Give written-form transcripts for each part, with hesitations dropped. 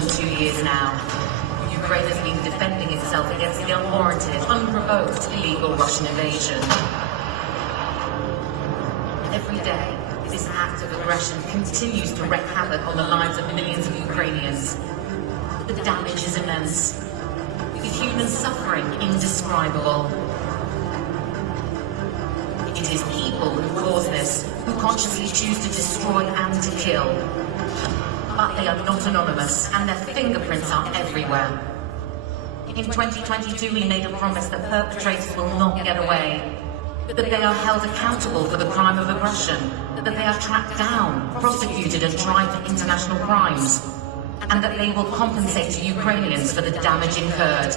than 2 years now. Ukraine has been defending itself against the unwarranted, unprovoked, illegal Russian invasion. Every day, this act of aggression continues to wreak havoc on the lives of millions of Ukrainians. The damage is immense, the human suffering indescribable. It is people who cause this, who consciously choose to destroy and to kill. But they are not anonymous, and their fingerprints are everywhere. In 2022, we made a promise that perpetrators will not get away, that they are held accountable for the crime of aggression, that they are tracked down, prosecuted and tried for international crimes, and that they will compensate to Ukrainians for the damage incurred.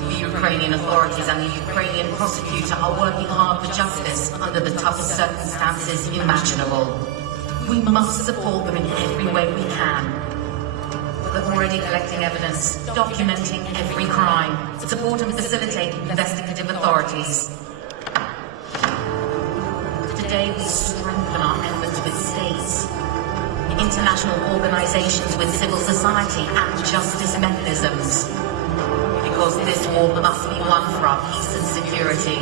The Ukrainian authorities and the Ukrainian prosecutor are working hard for justice under the toughest circumstances imaginable. We must support them in every way we can. We're already collecting evidence, documenting every crime, support and facilitate investigative authorities. Today we strengthen our efforts with states, international organizations with civil society and justice mechanisms. Because this war must be won for our peace and security,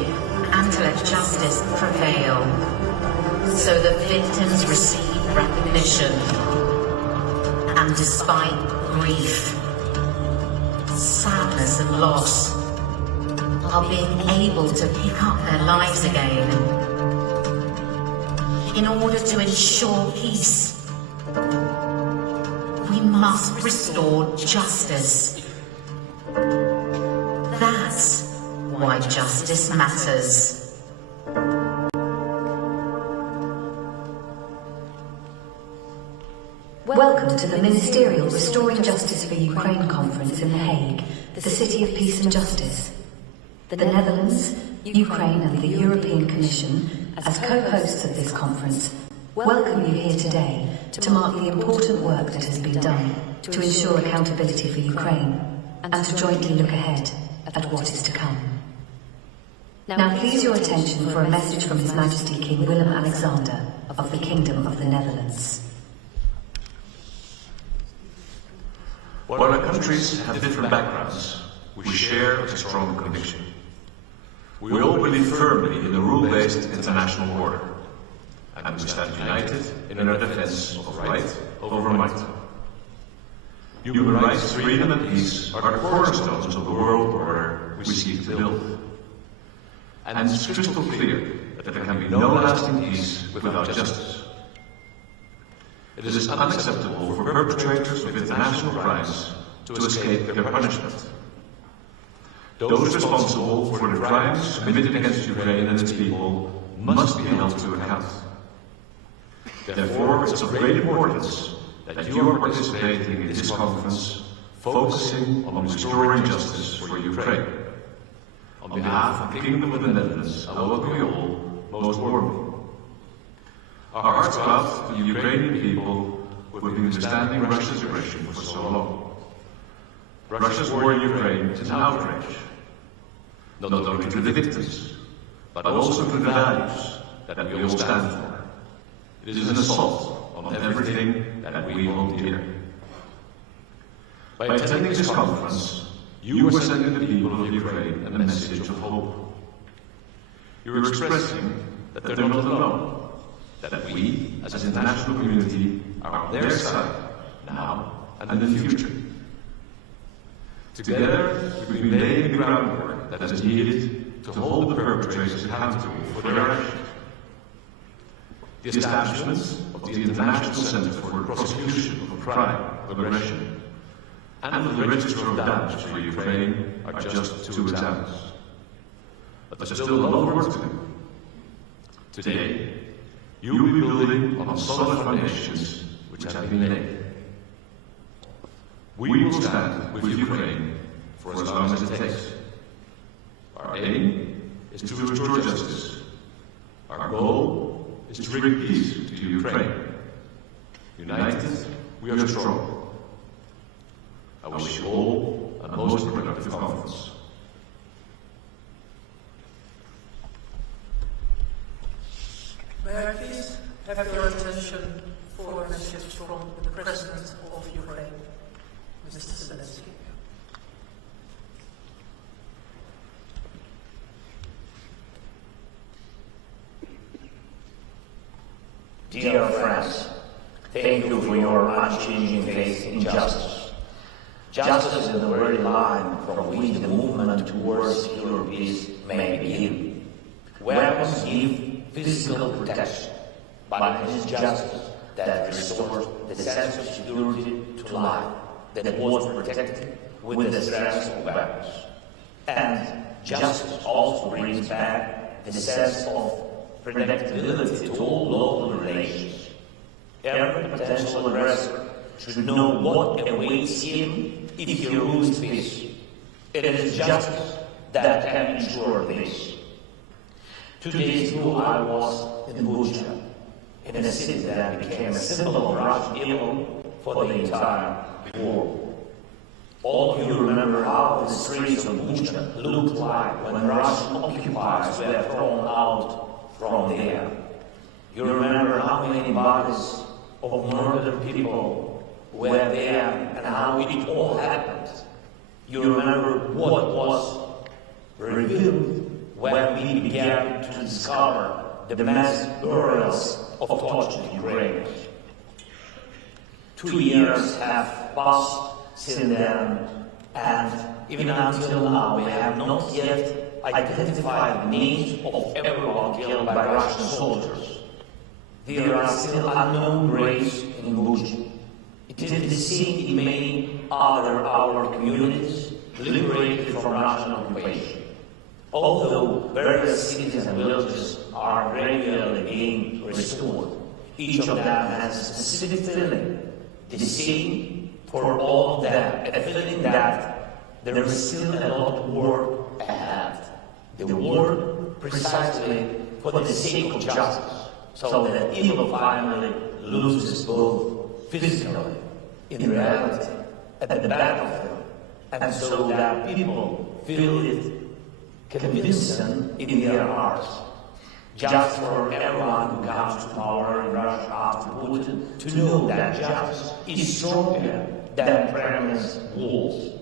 and to let justice prevail, so that victims receive recognition, and despite grief, sadness and loss, are being able to pick up their lives again. In order to ensure peace, we must restore justice. That's why justice matters. Welcome to the Ministerial Restoring Justice for Ukraine Conference in The Hague, the City of Peace and Justice. The Netherlands, Ukraine and the European Commission, as co-hosts of this conference, welcome you here today to mark the important work that has been done to ensure accountability for Ukraine and to jointly look ahead at what is to come. Now please your attention for a message from His Majesty King Willem-Alexander of the Kingdom of the Netherlands. While our countries have different backgrounds, we share a strong conviction. We all believe firmly in the rule-based international order, and we stand united in our defense of right over might. Human rights, freedom and peace are the cornerstones of the world order we seek to build. And it's crystal clear that there can be no lasting peace without justice. It is unacceptable for perpetrators of international crimes to escape their punishment. Those responsible for the crimes committed against Ukraine and its people must be held to account. Therefore, it's of great importance that you are participating in this conference, focusing on restoring justice for Ukraine. On behalf of the Kingdom of the Netherlands, I welcome you all most warmly. Our hearts go out to the Ukrainian people who have been withstanding Russia's aggression for so long. Russia's war in Ukraine is an outrage, not only to the victims, but also to the values that we all stand for. It is an assault on everything that we hold dear. By attending this conference, you are sending the people of Ukraine a message of hope. You are expressing that they're not alone, that we, as an international community, are on their side, now and in the future. Together, we will lay the groundwork that is needed to hold the perpetrators accountable for their actions. The establishment of the International Center for the Prosecution of Crime, Aggression, and of the Register of Damage for Ukraine are just two examples. But there's still a lot of work to do. Today, you will be building on solid foundations which have been laid. We will stand with Ukraine for as long as it takes. Our aim is to restore justice. Our goal is to bring peace to Ukraine. United, we are strong. I wish you all a most productive conference. May I please have your attention for a message from the President of Ukraine? Mr. Zelenskyy. Dear friends, thank you for your unchanging faith in justice. Justice is the very line from which the movement towards pure peace may begin. Weapons give physical protection, but it is justice that restores the sense of security to life that was protected with the strength of weapons. And justice also brings back the sense of predictability to all local relations. Every potential aggressor should know what awaits him if he ruins peace. It is justice that can ensure this. 2 days ago I was in Bucha, in a city that became a symbol of Russian evil for the entire war. All of you remember how the streets of Bucha looked like when Russian occupiers were thrown out from there. You remember how many bodies of murdered people were there and how it all happened. You remember what was revealed when we began to discover the mass burials of tortured Ukrainians. 2 years have passed since then, and even until now we have not yet identified the names of everyone killed by Russian soldiers. There are still unknown graves in Bucha. It is the same in many other our communities liberated from Russian occupation. Although various cities and villages are gradually being restored, each of them has a specific feeling, the same for all of them, a feeling that there is still a lot of work ahead. The work precisely for the sake of justice, so that evil finally loses both physically, in reality, at the battlefield, and so that people feel it convincing in their hearts. Just for everyone who comes to power in Russia after Putin to know that justice is stronger than Kremlin's walls.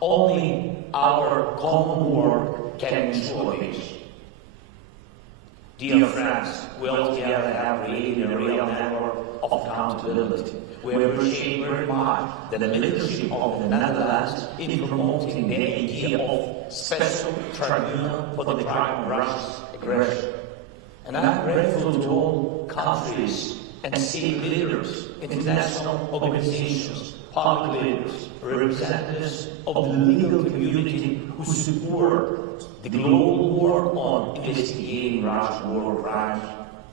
Only our common work can ensure this. Dear friends, we all together have created a real network of accountability. We appreciate very much the leadership of the Netherlands in promoting the idea of special tribunal for the crime of Russia's aggression. And I'm grateful to all countries and state leaders, international organizations, public leaders, representatives of the legal community who support the global work on investigating Russian war crimes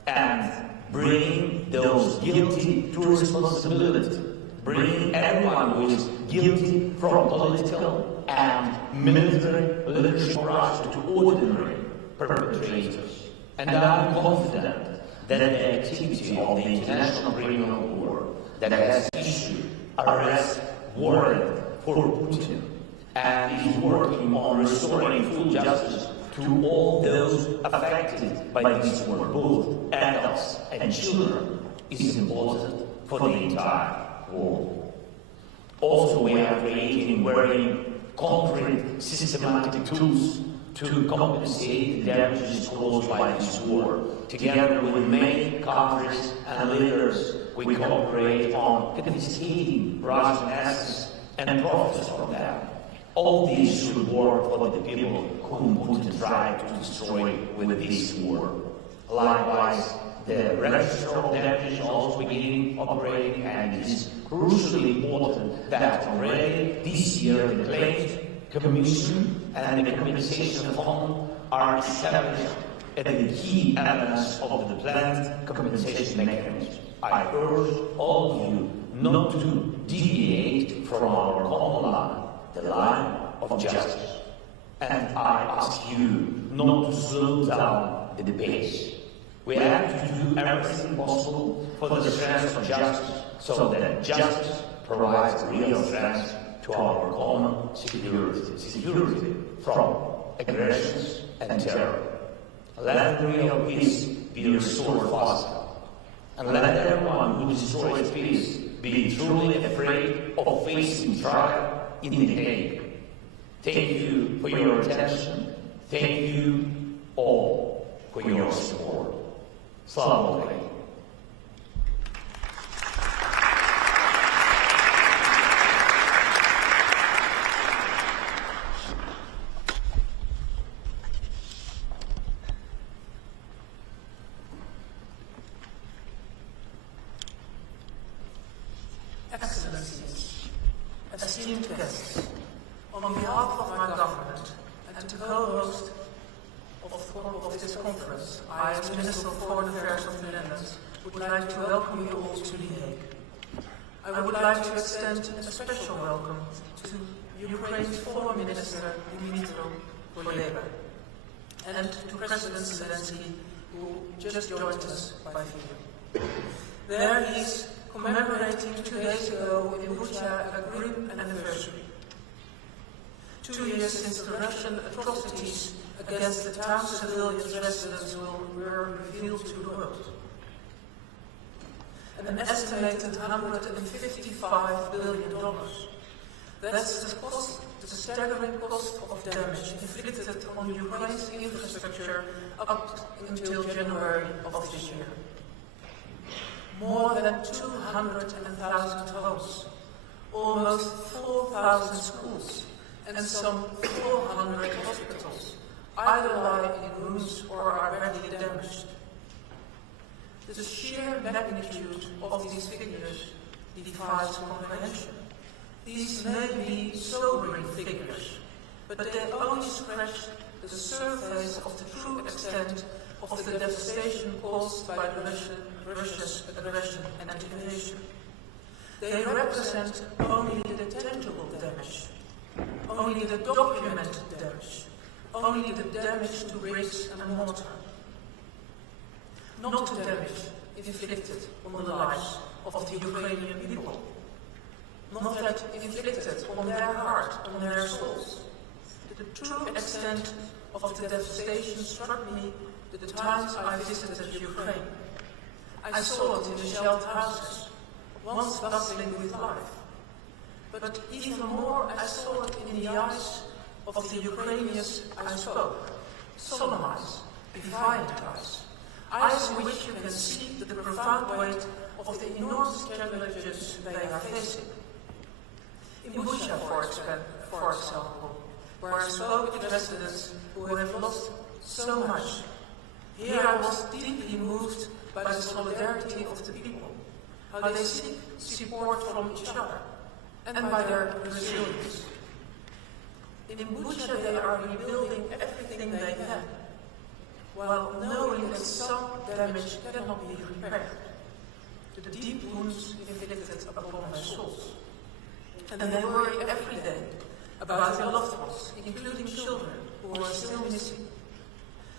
and bringing those guilty to responsibility, bringing everyone who is guilty from political and military leadership of Russia to ordinary perpetrators. And I'm confident that the activity of the International Criminal Court that has issued arrest warrant for Putin and is working on restoring full justice to all those affected by this war, both adults and children, is important for the entire world. Also, we are creating very concrete, systematic tools to compensate the damages caused by this war. Together with many countries and leaders, we cooperate on confiscating Russian assets and profits from them. All these should work for the people whom Putin tried to destroy with this war. Likewise, the register of damages also beginning operating, and it is crucially important that already this year the claims commission and the compensation fund are established as the key elements of the planned compensation mechanism. I urge all of you not to deviate from our common line, the line of justice. And I ask you not to slow down the pace. We have to do everything possible for the strength of justice, so that justice provides real strength to our common security from aggressions and terror. Let real peace be restored faster, and let everyone who destroys peace be truly afraid of facing trial in The Hague. Thank you for your attention. Thank you all for your support. Salaam alaikum. Excellencies, esteemed guests, on behalf of my government and to co-host of this conference, I, as Minister of Foreign Affairs of the Netherlands, would like to welcome you all to The Hague. I would like to extend a special welcome to Ukraine's Foreign Minister, Volodymyr, and to President Zelenskyy, who just joined us by video. There he is commemorating 2 days ago in Bucha a grim anniversary. 2 years since the Russian atrocities against the town's civilian residents were revealed to the world. An estimated $155 billion. That's the staggering cost of damage inflicted on Ukraine's infrastructure up until January of this year. More than 200,000 homes, almost 4,000 schools, and some 400 hospitals either lie in ruins or are badly damaged. The sheer magnitude of these figures defies comprehension. These may be sobering figures, but they only scratch the surface of the true extent of the devastation caused by Russia's aggression and invasion. They represent only the tangible damage, only the documented damage, only the damage to bricks and mortar. Not the damage inflicted on the lives of the Ukrainian people, not that inflicted on their heart, on their souls. The true extent of the devastation struck me the times I visited Ukraine. I saw it in the shelled houses, once bustling with life. But even more, I saw it in the eyes of the Ukrainians I spoke, solemn eyes, defiant eyes, eyes in which you can see the profound weight of the enormous challenges they are facing. In Bucha, for example, where I spoke with residents who have lost so much, here I was deeply moved by the solidarity of the people, how they seek support from each other, and by their resilience. In Bucha they are rebuilding everything they can, while knowing that some damage cannot be repaired. The deep wounds inflicted upon their souls. And they worry every day about their loved ones, including children who are still missing.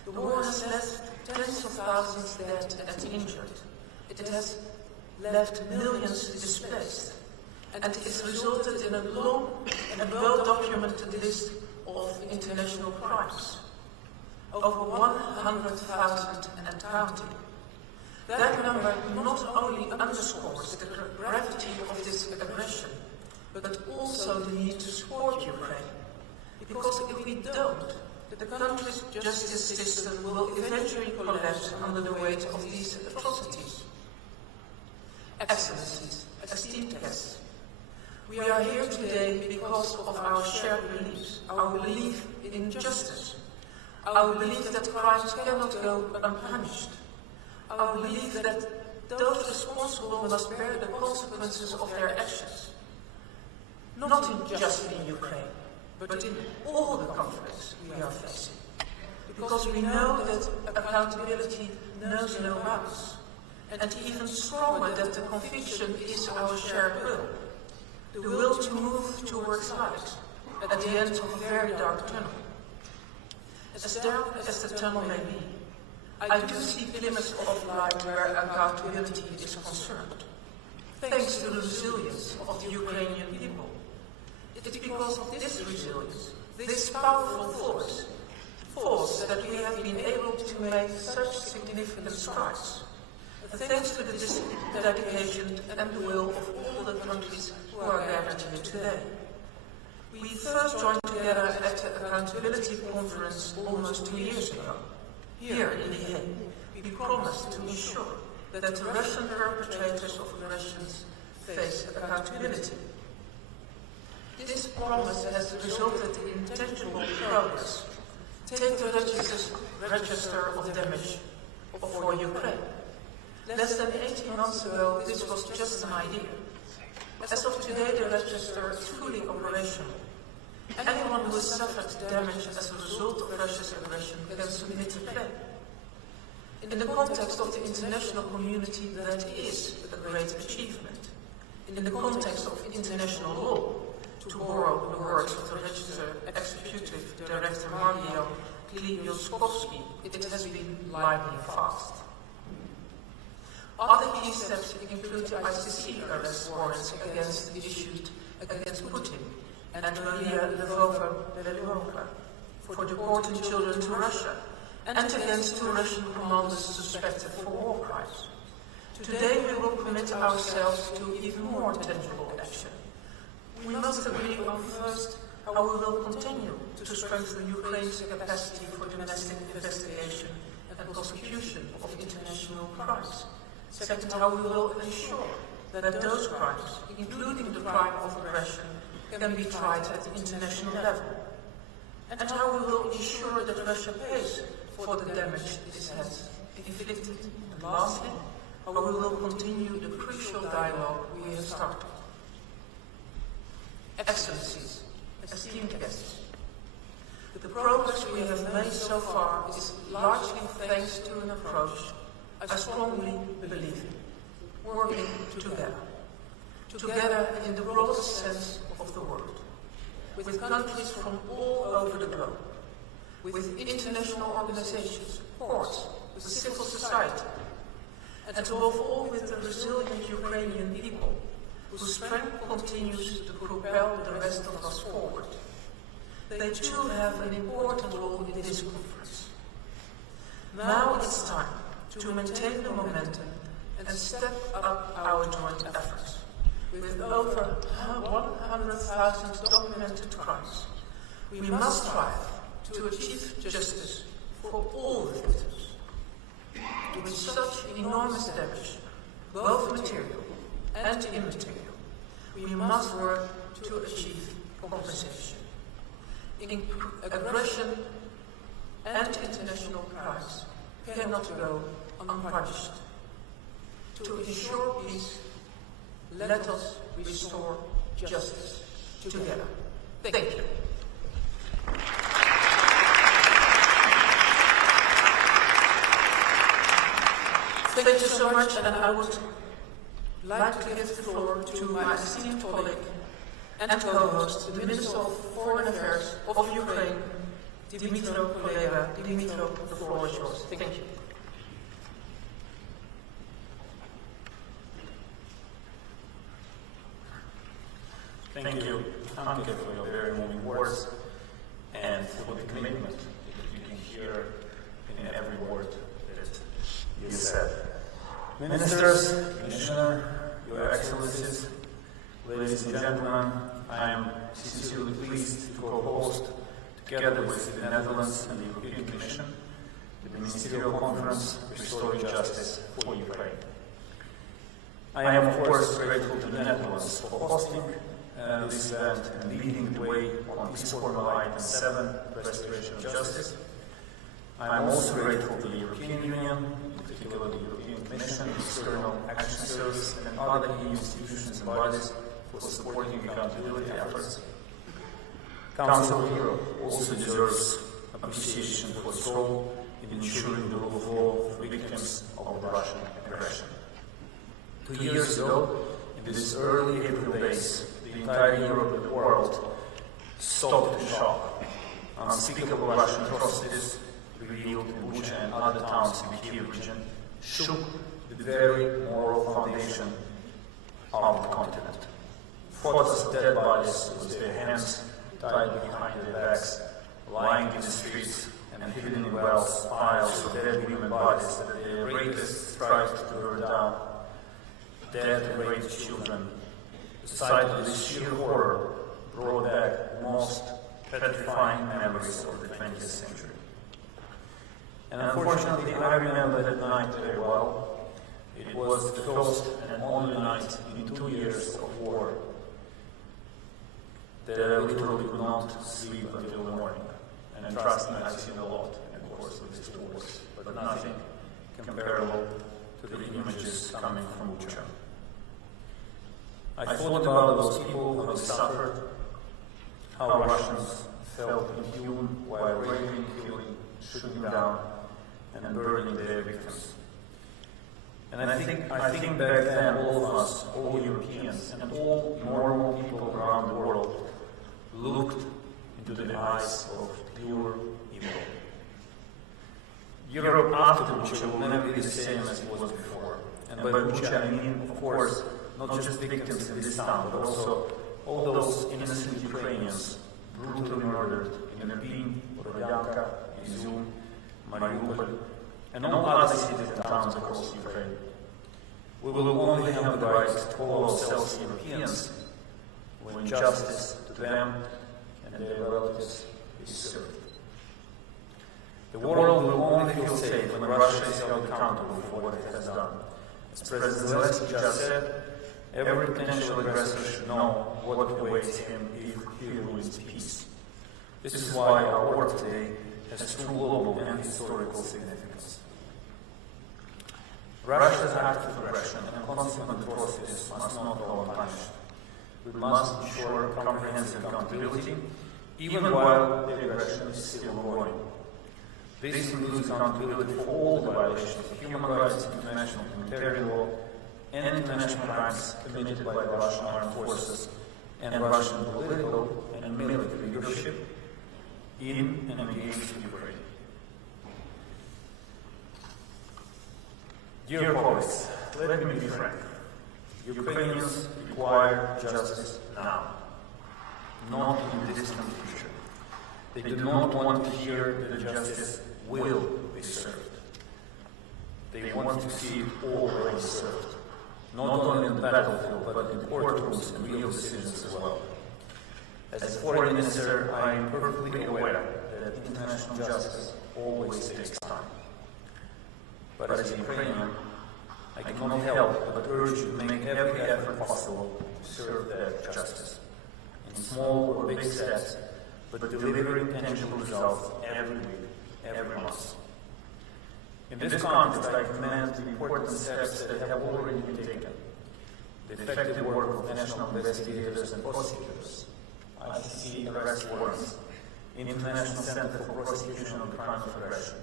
The war has left tens of thousands dead and injured. It has left millions displaced. And it has resulted in a long and well-documented list of international crimes. Over 100,000 and counting. That number not only underscores the gravity of this aggression, but also the need to support Ukraine. Because if we don't, the country's justice system will eventually collapse under the weight of these atrocities. Excellencies, esteemed guests, we are here today because of our shared beliefs, our belief in justice, our belief that crimes cannot go unpunished, our belief that those responsible must bear the consequences of their actions. Not just in Ukraine, but in all the conflicts we are facing. Because we know that accountability knows no bounds. And even stronger, that the conviction is our shared will. The will to move towards light at the end of a very dark tunnel. As dark as the tunnel may be, I do see glimmers of light where accountability is concerned. Thanks to the resilience of the Ukrainian people. It's because of this resilience, this powerful force that we have been able to make such significant strides. thanks to the dedication and the will of all the countries who are gathered here today. We first joined together at the Accountability Conference almost 2 years ago. Here in The Hague, we promised to ensure that the Russian perpetrators of aggressions face accountability. This promise has resulted in tangible progress. Take the register of damage for Ukraine. Less than 18 months ago, this was just an idea. As of today, the register is fully operational. Anyone who has suffered damage as a result of Russia's aggression can submit a claim. In the context of the international community, that is a great achievement. In the context of international law, to borrow the words of the Register Executive Director Mario Klioskowski, it has been lightning fast. Other key steps include the ICC arrest warrants issued against Putin and Maria Lvova for deporting children to Russia, and against 2 Russian commanders suspected for war crimes. Today we will commit ourselves to even more tangible action. We must agree on first how we will continue to strengthen Ukraine's capacity for domestic investigation and prosecution of international crimes. Second, how we will ensure that those crimes, including the crime of aggression, can be tried at the international level. And how we will ensure that Russia pays for the damage it has inflicted. And lastly, how we will continue the crucial dialogue we have started. Excellencies, esteemed guests, the progress we have made so far is largely thanks to an approach I strongly believe in: working together. Together in the broadest sense of the word, with countries from all over the globe, with international organizations, courts, with civil society, and above all with the resilient Ukrainian people, whose strength continues to propel the rest of us forward. They too have an important role in this conference. Now it's time to maintain the momentum and step up our joint efforts. With over 100,000 documented crimes, we must strive to achieve justice for all the victims. With such enormous damage, both material and immaterial, we must work to achieve compensation. Aggression and international crimes cannot go unpunished. To ensure peace, let us restore justice together. Thank you. Thank you so much, and I would like to give the floor to my esteemed colleague and co-host, the Minister of Foreign Affairs of Ukraine, Dmytro Kuleba. Dmytro, the floor is yours. Thank you. Thank you, Anke, for your very moving words and for the commitment that you can hear in every word that you said. Ministers, Commissioner, Your Excellencies, ladies and gentlemen, I am sincerely pleased to co-host, together with the Netherlands and the European Commission, the Ministerial Conference Restoring Justice for Ukraine. I am, of course, grateful to the Netherlands for hosting this event and leading the way on Peace Formula Item 7, Restoration of Justice. I am also grateful to the European Union, in particular the European Commission, the External Action Service, and other EU institutions and bodies for supporting accountability efforts. Council of Europe also deserves appreciation for its role in ensuring the rule of law for victims of the Russian aggression. 2 years ago, in these early April days, the entire Europe and the world stopped in shock. Unspeakable Russian atrocities revealed in Bucha and other towns in the Kiev region shook the very moral foundation of the continent. Photos of dead bodies with their hands tied behind their backs, lying in the streets and hidden in wells, piles of dead human bodies that the rapists tried to burn dead and raped children, the sight of this sheer horror brought back the most petrifying memories of the 20th century. And unfortunately, I remember that night very well. It was the first and only night in 2 years of war that I literally could not sleep until the morning. And trust me, I've seen a lot in the course of these wars, but nothing comparable to the images coming from Bucha. I thought about those people, how they suffered, how Russians felt inhuman while raping, killing, shooting down, and burning their victims. And I think back then all of us, all Europeans, and all normal people around the world looked into the eyes of pure evil. Europe after Bucha will never be the same as it was before. And by Bucha I mean, of course, not just victims in this town, but also all those innocent Ukrainians brutally murdered in Irpin, Borodyanka, Izum, Mariupol, and all other cities and towns across Ukraine. We will only have the right to call ourselves Europeans when justice to them and their relatives is served. The world will only feel safe when Russia is held accountable for what it has done. As President Zelenskyy just said, every potential aggressor should know what awaits him if he ruins peace. This is why our work today has true global and historical significance. Russia's active aggression and consequent atrocities must not go unpunished. We must ensure comprehensive accountability, even while the aggression is still ongoing. This includes accountability for all the violations of human rights, international humanitarian law, and international crimes committed by the Russian armed forces and Russian political and military leadership in and against Ukraine. Dear colleagues, let me be frank. Ukrainians require justice now, not in the distant future. They do not want to hear that justice will be served. They want to see it already served, not only in the battlefield, but in courtrooms and real decisions as well. As a foreign minister, I am perfectly aware that international justice always takes time. But as a Ukrainian, I cannot help but urge you to make every effort possible to serve that justice, in small or big steps, but delivering tangible results every week, every month. In this context, I commend the important steps that have already been taken, the effective work of national investigators and prosecutors, ICC arrest warrants, International Center for Prosecution of the Crime of Aggression,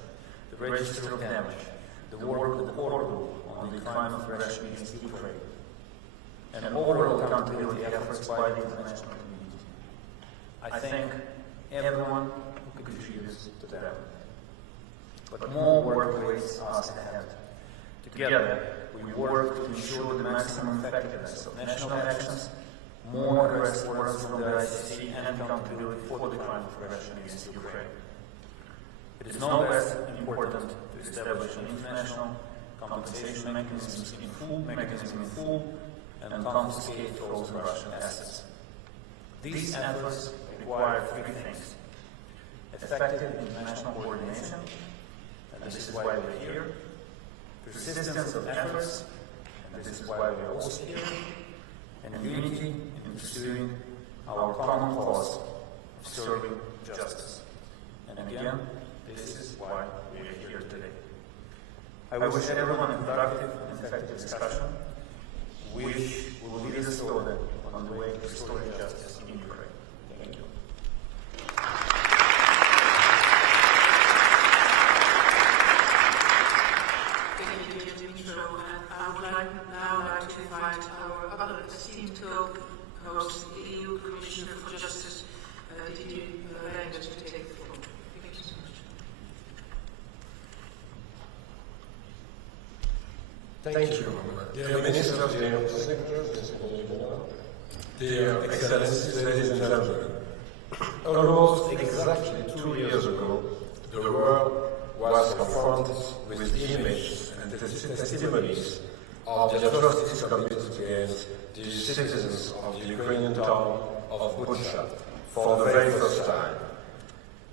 the Register of Damage, the work of the Core Group on the crime of aggression against Ukraine, and overall accountability efforts by the international community. I thank everyone who contributes to that. But more work awaits us ahead. Together, we work to ensure the maximum effectiveness of national actions, more arrest warrants from the ICC, and accountability for the crime of aggression against Ukraine. It is no less important to establish an international compensation mechanism in full and confiscate frozen Russian assets. These efforts require three things: effective international coordination, and this is why we're here, persistence of efforts, and this is why we're also here, and unity in pursuing our common cause of serving justice. And again, this is why we are here today. I wish everyone a productive and effective discussion, which will lead us further on the way to restoring justice in Ukraine. Thank you. Thank you, Dmitry. I would now like to invite our other esteemed co-host, the EU Commissioner for Justice, Didier Reynders, to take the floor. Thank you so much. Thank you. Dear Minister, dear Secretary, dear Excellencies, ladies and gentlemen, almost exactly 2 years ago, the world was confronted with images and testimonies of the and atrocities committed against the citizens of the Ukrainian town of Bucha for the very first time.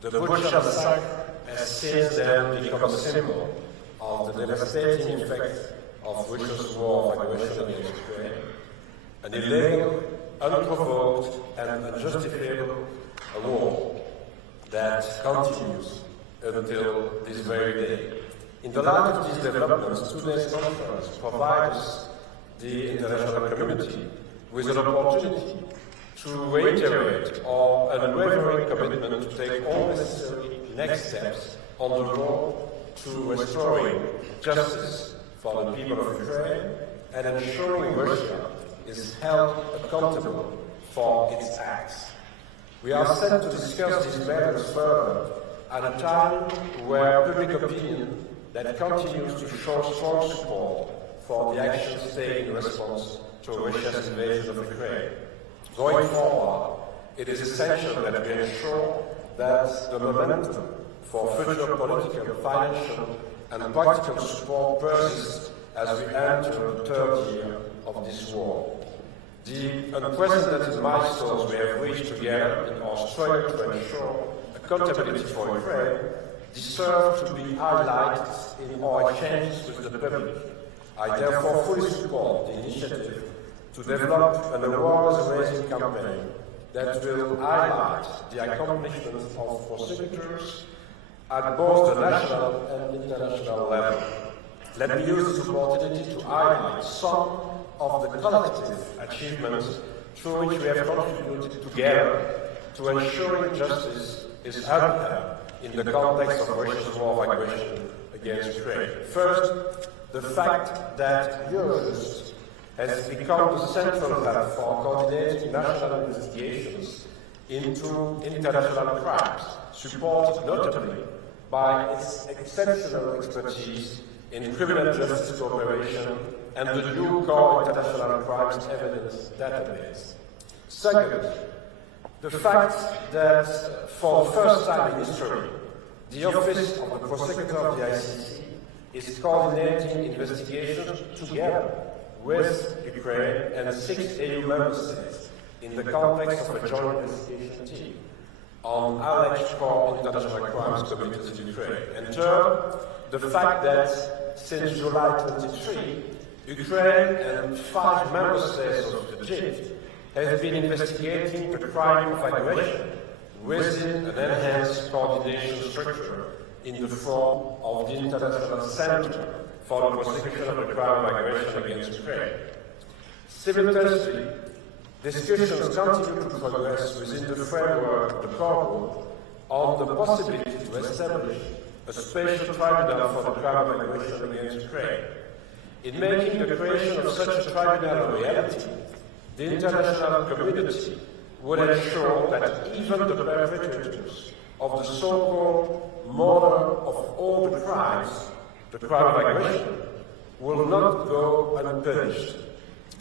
The Bucha massacre has since then become a symbol of the devastating effect of Russia's war of aggression against Ukraine, an illegal, unprovoked and unjustifiable war that continues until this very day. In the light of these developments, today's conference provides the international community with an opportunity to reiterate our unwavering commitment to take all necessary next steps on the road to restoring justice for the people of Ukraine and ensuring Russia is held accountable for its acts. We are set to discuss these matters further at a time where public opinion that continues to show strong support for the actions taken in response to Russia's invasion of Ukraine. Going forward, it is essential that we ensure that the momentum for future political, financial and practical support persists as we enter the third year of this war. The unprecedented milestones we have reached together in our struggle to ensure accountability for Ukraine deserve to be highlighted in our exchanges with the public. I therefore fully support the initiative to develop an awareness-raising campaign that will highlight the accomplishments of prosecutors at both the national and international level. Let me use this opportunity to highlight some of the collective achievements through which we have contributed together to ensuring justice is upheld in the context of Russia's war of aggression against Ukraine. First, the fact that Eurojust has become the central hub for coordinating national investigations into international crimes, supported notably by its exceptional expertise in criminal justice cooperation and the new core international crimes evidence database. Second, the fact that for the first time in history, the Office of the Prosecutor of the ICC is coordinating investigations together with Ukraine and 6 EU member states in the context of a joint investigation team on alleged core international crimes committed in Ukraine. And third, the fact that since July 23, Ukraine and 5 member states of Egypt have been investigating the crime of aggression within an enhanced coordination structure in the form of the International Center for the Prosecution of the Crime of Aggression against Ukraine. Simultaneously, discussions continue to progress within the framework of the core group on the possibility to establish a special tribunal for the crime of aggression against Ukraine. In making the creation of such a tribunal a reality, the international community would ensure that even the perpetrators of the so-called mother of all the crimes, the crime of aggression, will not go unpunished.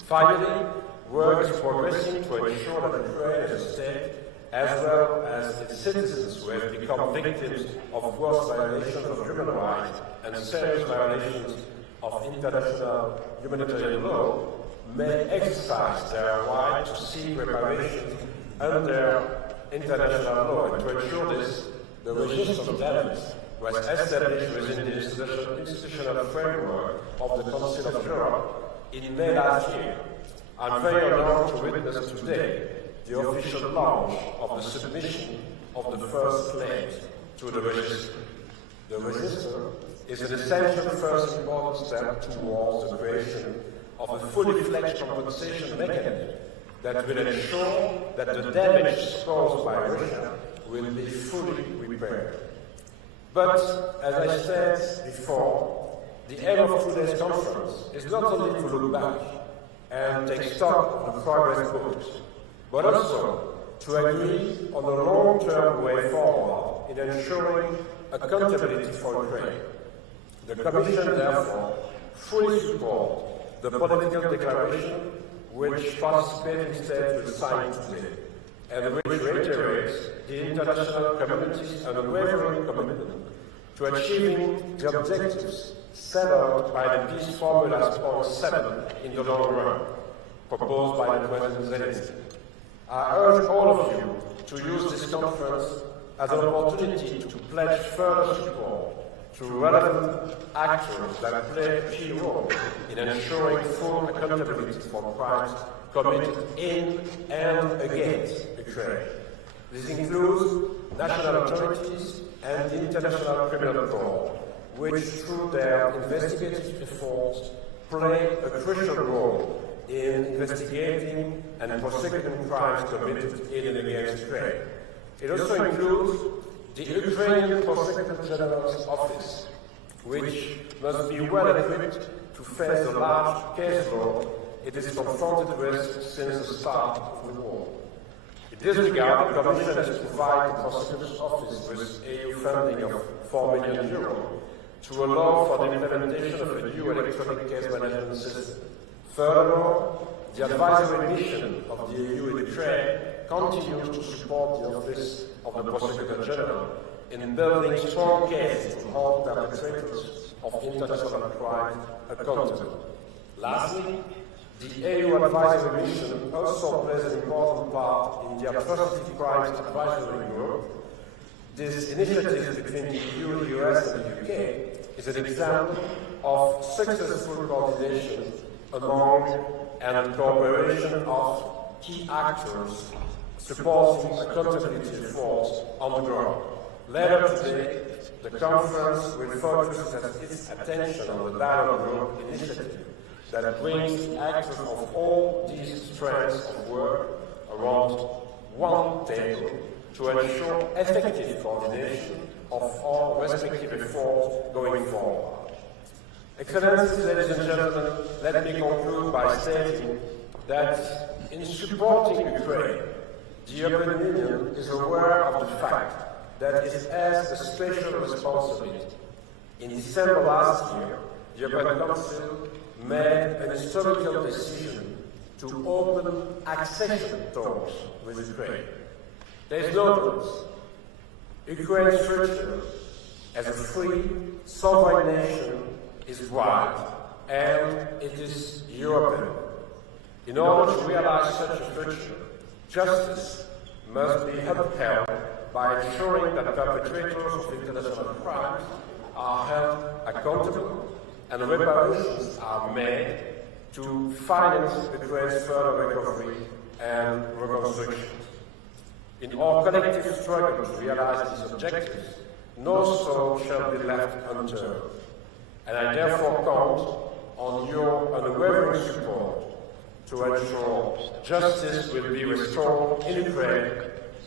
Finally, work is progressing to ensure that Ukraine as a state, as well as its citizens who have become victims of gross violations of human rights and serious violations of international humanitarian law, may exercise their right to seek reparations under international law. And to ensure this, the Register of Damage was established within the institutional framework of the Council of Europe in May last year. I'm very honored to witness today the official launch of the submission of the first claims to the Register. The Register is an essential first important step towards the creation of a fully fledged compensation mechanism that will ensure that the damage caused by Russia will be fully repaired. But, as I said before, the aim of today's conference is not only to look back and take stock of the progress books, but also to agree on a long-term way forward in ensuring accountability for Ukraine. The Commission, therefore, fully supports the political declaration which participating states will sign today, and which reiterates the international community's unwavering commitment to achieving the objectives set out by the Peace Formula Point 7 in the long run, proposed by the President Zelenskyy. I urge all of you to use this conference as an opportunity to pledge further support to relevant actors that play a key role in ensuring full accountability for crimes committed in and against Ukraine. This includes national authorities and the International Criminal Court, which through their investigative efforts play a crucial role in investigating and prosecuting crimes committed in and against Ukraine. It also includes the Ukrainian Prosecutor General's Office, which must be well equipped to face the large caseload it is confronted with since the start of the war. In this regard, the Commission has provided the Prosecutor's Office with EU funding of €4 million to allow for the implementation of a new electronic case management system. Furthermore, the advisory mission of the EU in Ukraine continues to support the Office of the Prosecutor General in building strong cases to hold perpetrators of international crime accountable. Lastly, the EU Advisory Mission also plays an important part in the Atrocity Crimes Advisory Group. This initiative between the EU, the US and the UK is an example of successful coordination among and cooperation of key actors supporting accountability efforts on the ground. Later today, the conference will focus its attention on the dialogue group initiative that brings actors of all these strands of work around one table to ensure effective coordination of all respective efforts going forward. Excellencies, ladies and gentlemen, let me conclude by stating that in supporting Ukraine, the European Union is aware of the fact that it has a special responsibility. In December last year, the European Council made an historical decision to open accession talks with Ukraine. There is no doubt Ukraine's future as a free, sovereign nation is bright, and it is European. In order to realize such a future, justice must be upheld by ensuring that perpetrators of international crimes are held accountable and reparations are made to finance Ukraine's further recovery and reconstruction. In our collective struggle to realize these objectives, no soul shall be left unturned, and I therefore count on your unwavering support to ensure justice will be restored in Ukraine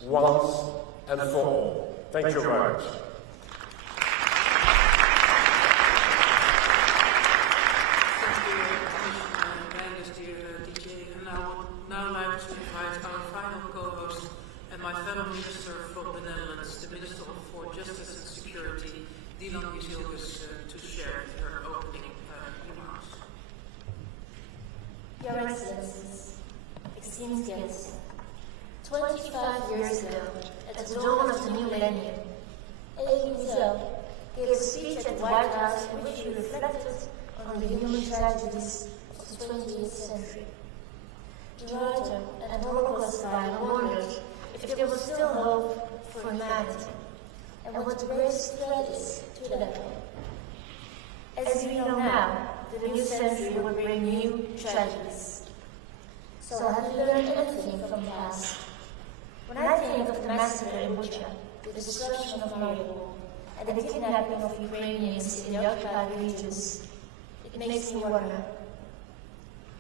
once and for all. Thank you very much. My fellow Minister from the Netherlands, the Minister for Justice and Security, to share her opening remarks. Your Excellencies, esteemed guests, 25 years ago, at the dawn of the new millennium, Elie Wiesel gave a speech at the White House in which he reflected on the human tragedies of the 20th century. The writer and Holocaust survivor wondered if there was still hope for humanity, and what the greatest threat is to that hope. As we know now, the new century will bring new tragedies. So have you learned anything from the past? When I think of the massacre in Bucha, the destruction of Mariupol, and the kidnapping of Ukrainians in the occupied regions, it makes me wonder.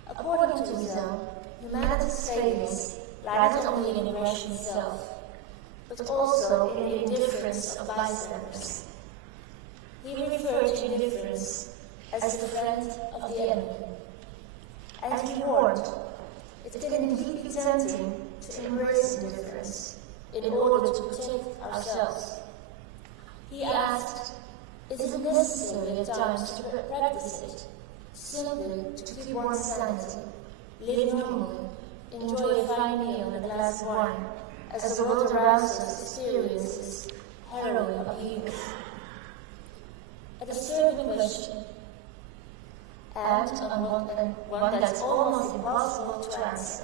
According to Wiesel, humanity's failures lie not only in aggression itself, but also in the indifference of bystanders. He referred to indifference as the friend of the enemy. And he warned, it can indeed be tempting to embrace indifference in order to protect ourselves. He asked, is it necessary at times to practice it, simply to keep one's sanity, live normally, enjoy a fine meal and a glass of wine, as the world around us experiences harrowing upheavals? A disturbing question, and one that's almost impossible to answer.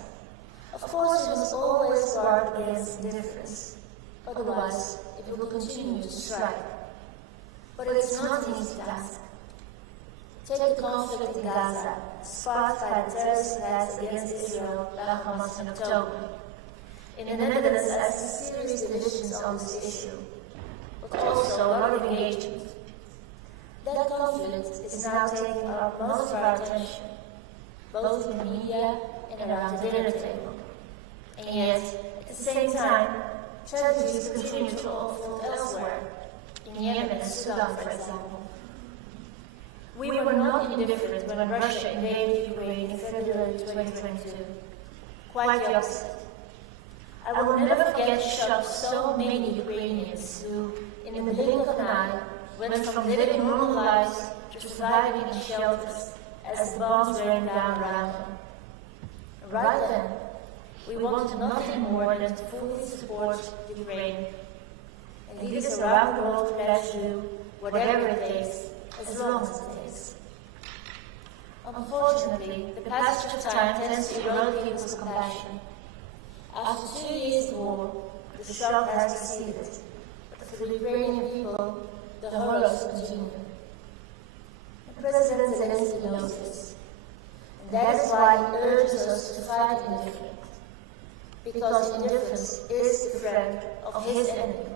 Of course, we must always guard against indifference. Otherwise, it will continue to strike. But it's not an easy task. Take the conflict in Gaza, sparked by the terrorist attacks against Israel by Hamas in October. In the Netherlands, I see serious divisions on this issue, but also a lot of engagement. That conflict is now taking up most of our attention, both in the media and around the dinner table. And yet, at the same time, tragedies continue to unfold elsewhere, in Yemen and Sudan, for example. We were not indifferent when Russia invaded Ukraine in February 2022. Quite the opposite. I will never forget the shock of so many Ukrainians who, in the blink of an eye, went from living normal lives to surviving in shelters as the bombs rained down around them. Right then, we wanted nothing more than to fully support Ukraine. And leaders around the world pledged to do whatever it takes, as long as it takes. Unfortunately, the passage of time tends to erode people's compassion. After 2 years of war, the shock has receded, but for the Ukrainian people, the horrors continue. President Zelenskyy knows this, and that is why he urges us to fight indifference, because indifference is the friend of his enemy.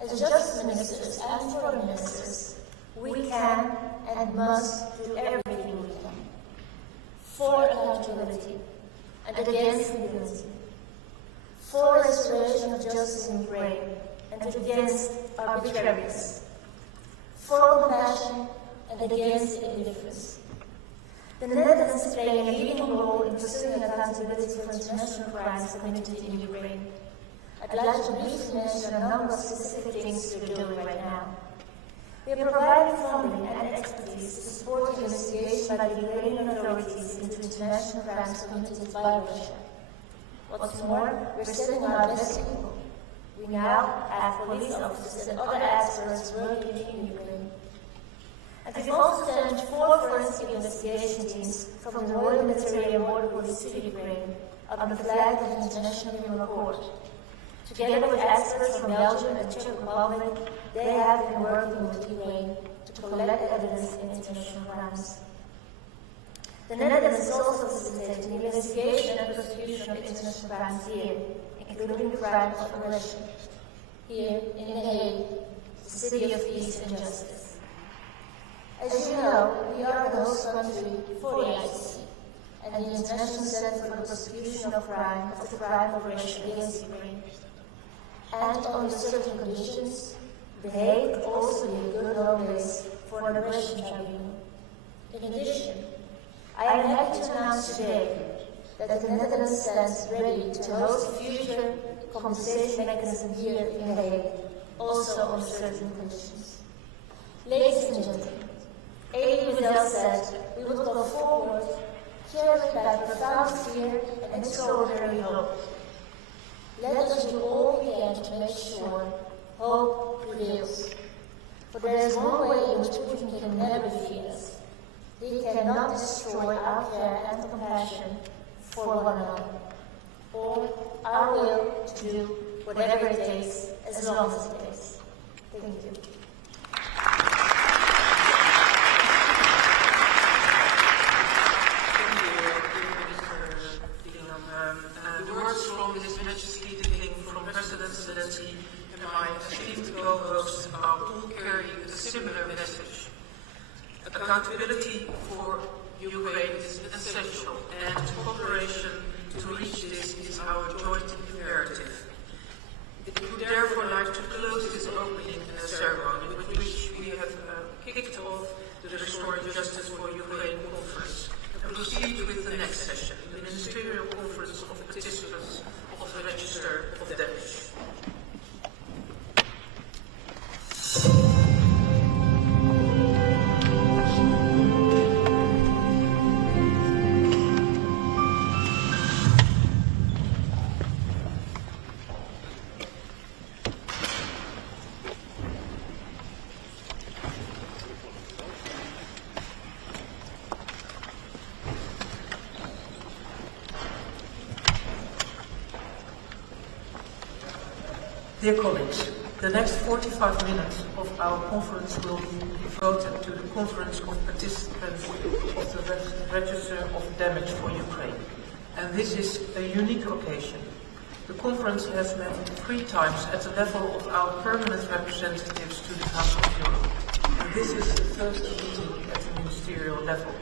As justice ministers and foreign ministers, we can and must do everything we can for accountability and against impunity, for restoration of justice in Ukraine and against arbitrariness, for compassion and against indifference. The Netherlands play a leading role in pursuing accountability for international crimes committed in Ukraine. I'd like to briefly mention a number of specific things we're doing right now. We are providing funding and expertise to support the investigation by the Ukrainian authorities into international crimes committed by Russia. What's more, we're sending our best people. We now have police officers and other experts working in Ukraine. And we've also sent 4 forensic investigation teams from the Royal Military and Border Police to Ukraine under the flag of the International Criminal Court. Together with experts from Belgium and Czech Republic, they have been working with Ukraine to collect evidence in international crimes. The Netherlands is also facilitating the investigation and prosecution of international crimes here, including the crime of aggression, here in The Hague, the city of peace and justice. As you know, we are the host country for the ICC and the International Center for the Prosecution of the crime of aggression against Ukraine. And under certain conditions, The Hague could also be a good home base for an aggression tribunal. In addition, I am happy to announce today that the Netherlands stands ready to host a future compensation mechanism here in The Hague, also under certain conditions. Ladies and gentlemen, Elie Wiesel said we would go forward carried by profound fear and extraordinary hope. Let us do all we can to make sure hope prevails. For there is one way in which Putin can never defeat us. He cannot destroy our care and compassion for one another, or our will to do whatever it takes, as long as it takes. Thank you. The words from His Majesty the King, from President Zelenskyy, and my esteemed co-hosts all carry a similar message. Accountability for Ukraine is essential, and cooperation to reach this is our joint imperative. I would therefore like to close this opening ceremony with which we have kicked off the Restoring Justice for Ukraine conference and proceed with the next session, the Ministerial Conference of Participants of the Register of the Danish. Dear colleagues, the next 45 minutes of our conference will be devoted to the Conference of Participants of the Register of Damage for Ukraine. And this is a unique occasion. The conference has met 3 times at the level of our permanent representatives to the Council of Europe. And this is the first meeting at the ministerial level.